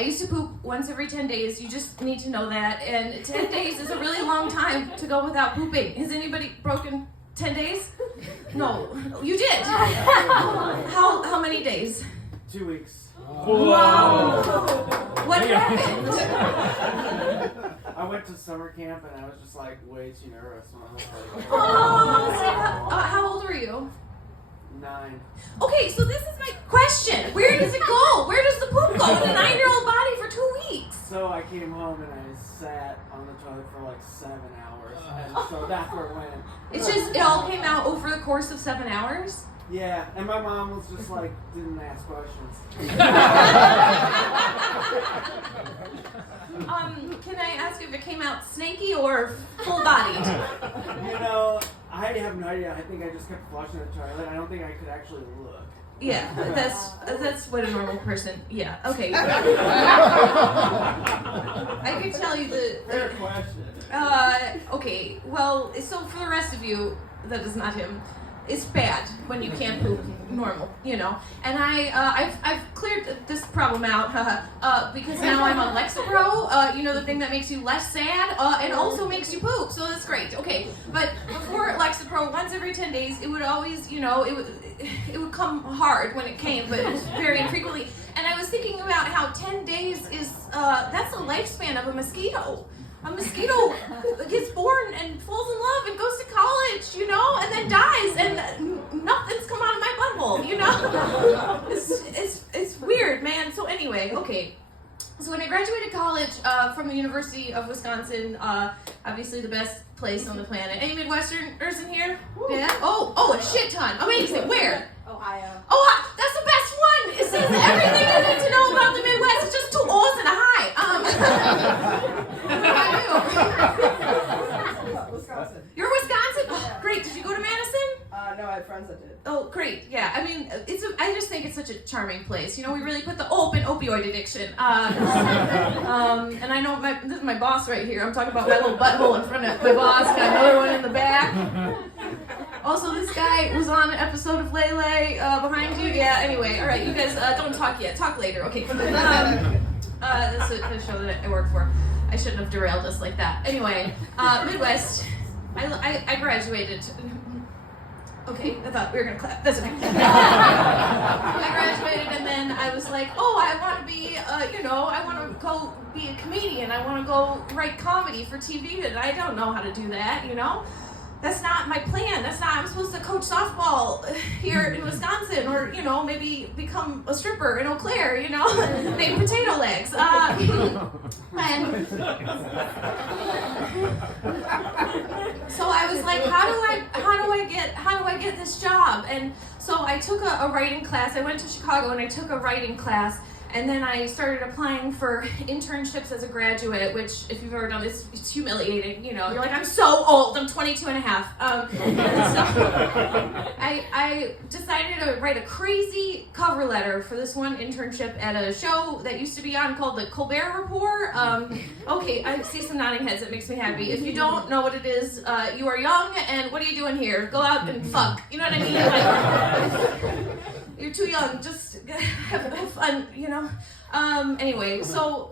I used to poop once every 10 days. You just need to know that. And 10 days is a really long time to go without pooping. Has anybody broken 10 days? No. You did? How many days? 2 weeks. Wow. What happened? I went to summer camp and I was just like way too nervous. And I was like, how old were you? 9. Okay, so this is my question. Where does it go? Where does the poop go in a 9-year-old body for 2 weeks? So I came home and I sat on the toilet for like 7 hours. And so that's where it went. It all came out over the course of 7 hours? Yeah, and my mom was just like, didn't ask questions. Can I ask if it came out snaky or full-bodied? I have no idea. I think I just kept flushing the toilet. I don't think I could actually look. Yeah, that's what a normal person. Yeah, okay. I could tell you Fair question. Okay. Well, so for the rest of you, that is not him. It's bad when you can't poop normal, And I've cleared this problem out because now I'm on Lexapro, the thing that makes you less sad and also makes you poop. So that's great. Okay, but before Lexapro, once every 10 days, it would always, it would come hard when it came, but it was very infrequently. And I was thinking about how 10 days is that's the lifespan of a mosquito. A mosquito gets born and falls in love and goes to college, and then dies, and nothing's come out of my butthole, It's weird, man. So anyway, okay. So when I graduated college from the University of Wisconsin, obviously the best place on the planet. Any Midwesterners in here? Yeah? Oh, a shit ton. Amazing. Where? Ohio. Oh, that's the best one. It says everything you need to know about the Midwest. It's just 2 O's and a hi. What about you? Wisconsin. You're Wisconsin? Oh, great. Did you go to Madison? No, I had friends that did. Oh, great. Yeah. I mean, I just think it's such a charming place. We really put the open opioid addiction. And I know this is my boss right here. I'm talking about my little butthole in front of my boss. Got another one in the back. Also, this guy was on an episode of Lele behind you. Yeah, anyway. All right, you guys don't talk yet. Talk later. Okay. That's a show that I work for. I shouldn't have derailed us like that. Anyway, Midwest. I graduated. Okay, I thought we were going to clap. That's okay. I graduated and then I was like, I want to be, I want to go be a comedian. I want to go write comedy for TV, and I don't know how to do that, That's not my plan. I'm supposed to coach softball here in Wisconsin, or, maybe become a stripper in Eau Claire, named Potato Legs. So I was like, how do I get this job? And so I took a writing class. I went to Chicago and I took a writing class. And then I started applying for internships as a graduate, which, if you've ever done this, it's humiliating. You're like, I'm so old. I'm 22 and a half. So I decided to write a crazy cover letter for this one internship at a show that used to be on called The Colbert Report. Okay, I see some nodding heads. It makes me happy. If you don't know what it is, you are young, and what are you doing here? Go out and fuck. You know what I mean? Like, you're too young. Just have fun, Anyway, so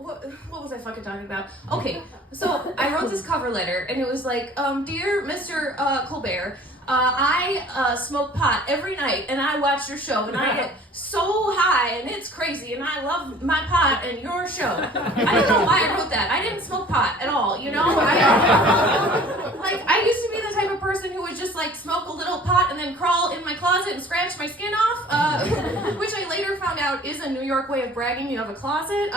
what was I fucking talking about? Okay, so I wrote this cover letter, and it was like, Dear Mr. Colbert, I smoke pot every night, and I watch your show, and I get so high, and it's crazy, and I love my pot and your show. I don't know why I wrote that. I didn't smoke pot at all, I used to be the type of person who would just smoke a little pot and then crawl in my closet and scratch my skin off, which I later found out is a New York way of bragging you have a closet.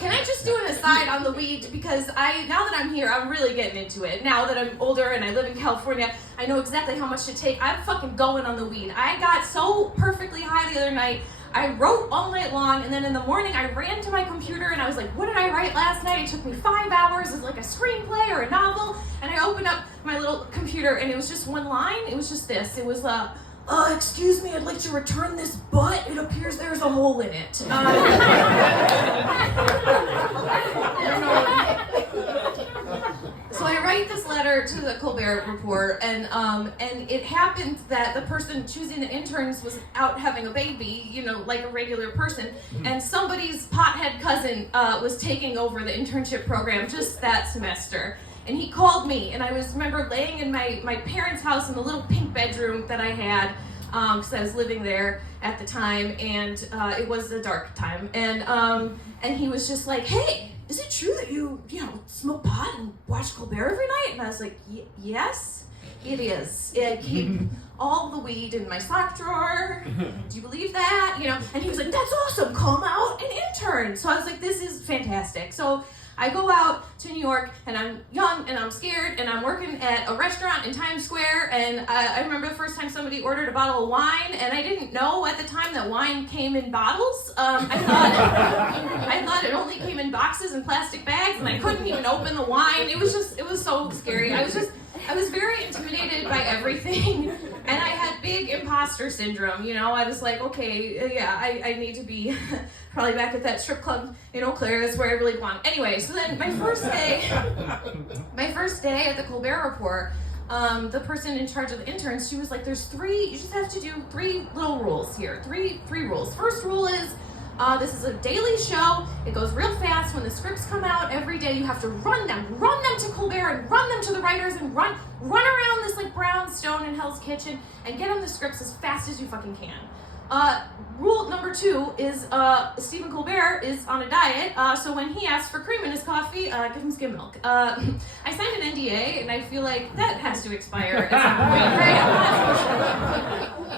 Can I just do an aside on the weed? Because now that I'm here, I'm really getting into it. Now that I'm older and I live in California, I know exactly how much to take. I'm fucking going on the weed. I got so perfectly high the other night. I wrote all night long, and then in the morning I ran to my computer and I was like, what did I write last night? It took me 5 hours. It's like a screenplay or a novel. And I opened up my little computer and it was just one line. It was just this. It was, excuse me, I'd like to return this butt. It appears there's a hole in it. I don't know. So I write this letter to the Colbert Report, and it happened that the person choosing the interns was out having a baby, like a regular person, and somebody's pothead cousin was taking over the internship program just that semester. And he called me, and I remember laying in my parents' house in the little pink bedroom that I had, because I was living there at the time, and it was a dark time. And he was just like, "Hey, is it true that you smoke pot and watch Colbert every night?" And I was like, "Yes, it is. I keep all the weed in my sock drawer. Do you believe that?" And he was like, "That's awesome. Come out and intern." So I was like, "This is fantastic." So I go out to New York, and I'm young, and I'm scared, and I'm working at a restaurant in Times Square, and I remember the first time somebody ordered a bottle of wine, and I didn't know at the time that wine came in bottles. I thought it only came in boxes and plastic bags, and I couldn't even open the wine. It was so scary. I was very intimidated by everything, and I had big imposter syndrome, I was like, okay, yeah, I need to be probably back at that strip club in Eau Claire. That's where I really belong. Anyway, so then my first day at the Colbert Report, the person in charge of the interns, she was like, you just have to do 3 little rules here. Three rules. First rule is, this is a daily show. It goes real fast. When the scripts come out every day, you have to run them to Colbert and run them to the writers and run around this like brownstone in Hell's Kitchen and get on the scripts as fast as you fucking can. Rule number 2 is Stephen Colbert is on a diet, so when he asks for cream in his coffee, give him skim milk. I signed an NDA, and I feel like that has to expire at some point,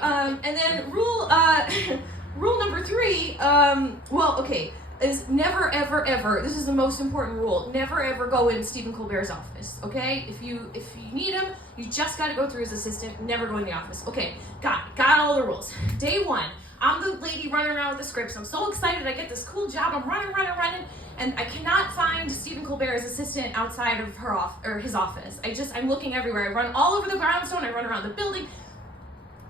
right? And then rule number 3, is never, ever, ever, this is the most important rule, never, ever go in Stephen Colbert's office, okay? If you need him, you just gotta go through his assistant, never go in the office. Okay, got all the rules. Day 1, I'm the lady running around with the scripts. I'm so excited, I get this cool job, I'm running, and I cannot find Stephen Colbert's assistant outside of his office. I'm looking everywhere. I run all over the brownstone, I run around the building,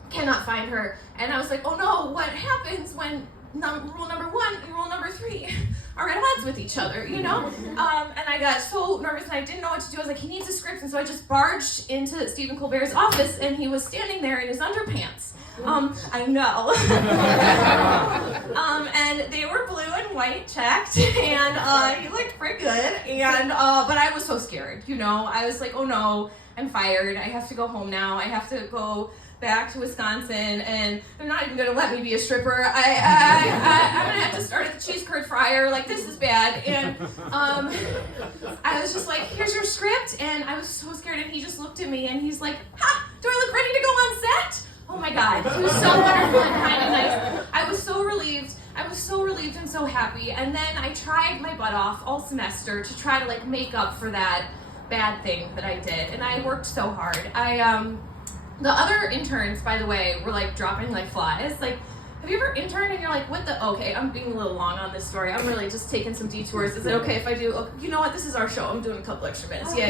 cannot find her. And I was like, oh no, what happens when rule number 1 and rule number 3 are at odds with each other, And I got so nervous, and I didn't know what to do. I was like, he needs a script, and so I just barged into Stephen Colbert's office, and he was standing there in his underpants. I know. And they were blue and white checked, and he looked pretty good, and but I was so scared, I was like, oh no, I'm fired. I have to go home now. I have to go back to Wisconsin, and they're not even going to let me be a stripper. I'm going to have to start at the cheese curd fryer. Like, this is bad. And I was just like, here's your script. And I was so scared, and he just looked at me, and he's like, ha, do I look ready to go on set? Oh my God, he was so wonderful and kind and nice. I was so relieved and so happy. And then I tried my butt off all semester to try to like make up for that bad thing that I did. And I worked so hard. The other interns, by the way, were like dropping like flies. Like, have you ever interned and you're like, okay, I'm being a little long on this story. I'm really just taking some detours. Is it okay if I do? Oh, you know what? This is our show. I'm doing a couple extra minutes. Yeah.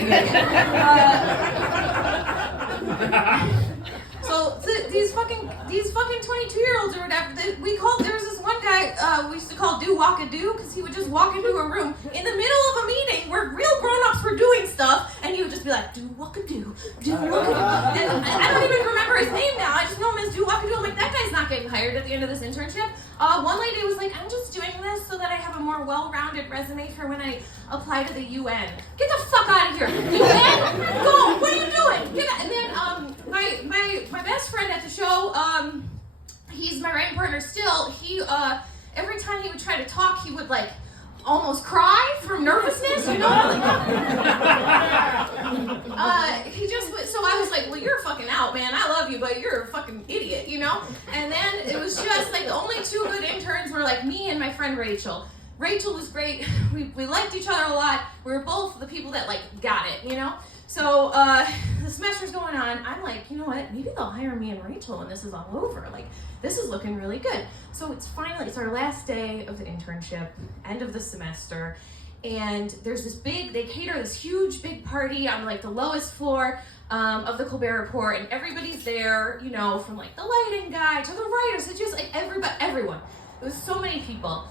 So these fucking 22-year-olds or whatever, there was this one guy we used to call Do-Walk-A-Do, because he would just walk into a room in the middle of a meeting where real grown-ups were doing stuff, and he would just be like, Do-Walk-A-Do, Do-Walk-A-Do. And I don't even remember his name now. I just know him as Do-Walk-A-Do. I'm like, that guy's not getting hired at the end of this internship. One lady was like, I'm just doing this so that I have a more well-rounded resume for when I apply to the UN. Get the fuck out of here. UN? Go. What are you doing? Get out. And then my best friend at the show, he's my writing partner still. He every time he would try to talk, he would like almost cry from nervousness, So I was like, well, you're fucking out, man. I love you, but you're a fucking idiot, And then it was just like the only 2 good interns were like me and my friend Rachel. Rachel was great. We liked each other a lot. We were both the people that like got it, So the semester's going on. I'm like, you know what? Maybe they'll hire me and Rachel when this is all over. Like, this is looking really good. So it's our last day of the internship, end of the semester. And there's they cater this huge big party on like the lowest floor of the Colbert Report. And everybody's there, from like the lighting guy to the writers. It's just like everyone. It was so many people.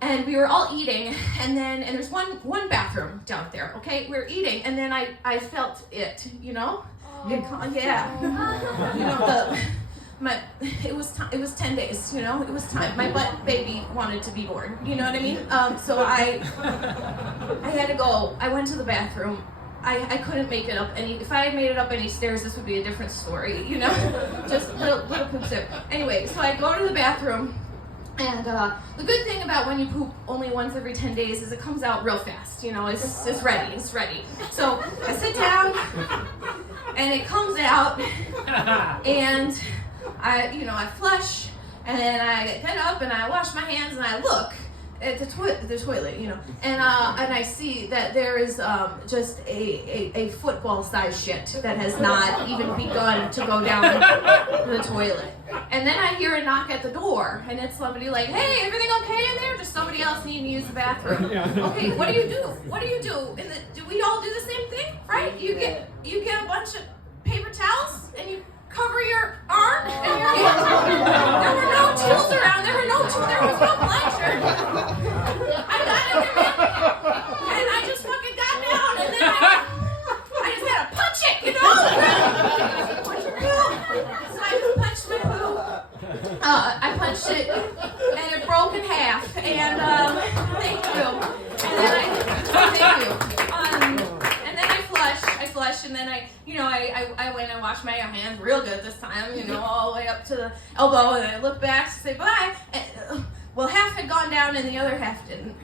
and we were all eating, and there's one bathroom down there, okay? We were eating, and then I felt it, you know? Yeah. You know, it was 10 days, you know? It was time. My butt baby wanted to be born, you know what I mean? So I had to go. I went to the bathroom. I couldn't make it up any. If I had made it up any stairs, this would be a different story, you know? Just little poop sip. Anyway, so I go to the bathroom, and the good thing about when you poop only once every 10 days is it comes out real fast, you know? It's ready. So I sit down, and it comes out, and I flush, and then I get up and I wash my hands and I look at the toilet, you know, and I see that there is just a football-sized shit that has not even begun to go down the toilet. And then I hear a knock at the door, and it's somebody like, "Hey, everything okay in there? Just somebody else needing to use the bathroom." Okay, what do you do? Do we all do the same thing, right? You get a bunch of paper towels and you cover your arm and your hands. There were no tools around. There was no plunger. I got in there, and I just fucking got down, and then I just had to punch it, you know? Punch your poo. So I punched my poo. I punched it, and it broke in half. And thank you. And then thank you. And then I flushed, and then I went and washed my hands real good this time, you know, all the way up to the elbow, and I looked back to say bye. And, well, half had gone down and the other half didn't.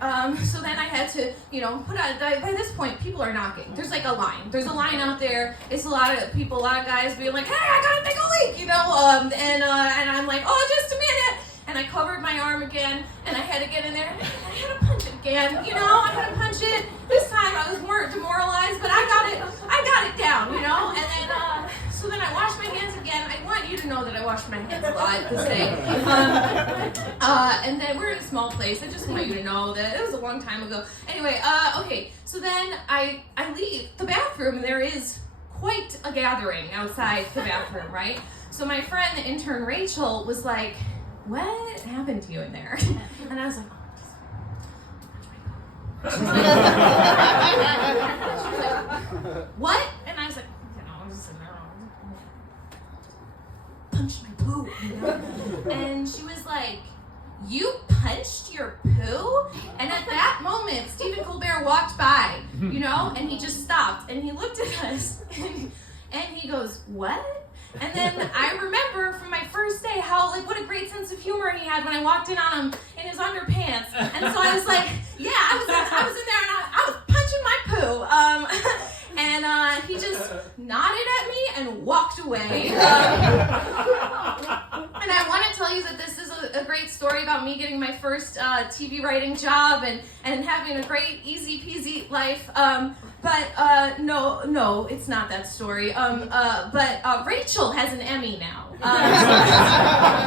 So then I had to, you know, put on, by this point, people are knocking. There's like a line. There's a line out there. It's a lot of people, a lot of guys being like, "Hey, I got a big leak," you know, and I'm like, "Oh, just a minute." And I covered my arm again, and I had to get in there, and I had to punch it again, you know, I had to punch it. This time I was more demoralized, but I got it down, you know, and then, so then I washed my hands again. I want you to know that I washed my hands a lot this day. And then we're in a small place. I just want you to know that it was a long time ago. Anyway, okay, so then I leave the bathroom, and there is quite a gathering outside the bathroom, right? So my friend, the intern Rachel, was like, "What happened to you in there?" And I was like, "Oh, she's like, "What?" And I was like, "You know, I'm just sitting there, punched my poo," you know? And she was like, "You punched your poo?" And at that moment, Stephen Colbert walked by, you know, and he just stopped, and he looked at us, and he goes, "What?" And then I remember from my first day what a great sense of humor he had when I walked in on him in his underpants. And so I was like, yeah, I was in there and I was punching my poo. And he just nodded at me and walked away. And I want to tell you that this is a great story about me getting my first TV writing job and having a great easy peasy life. But no, it's not that story. But Rachel has an Emmy now.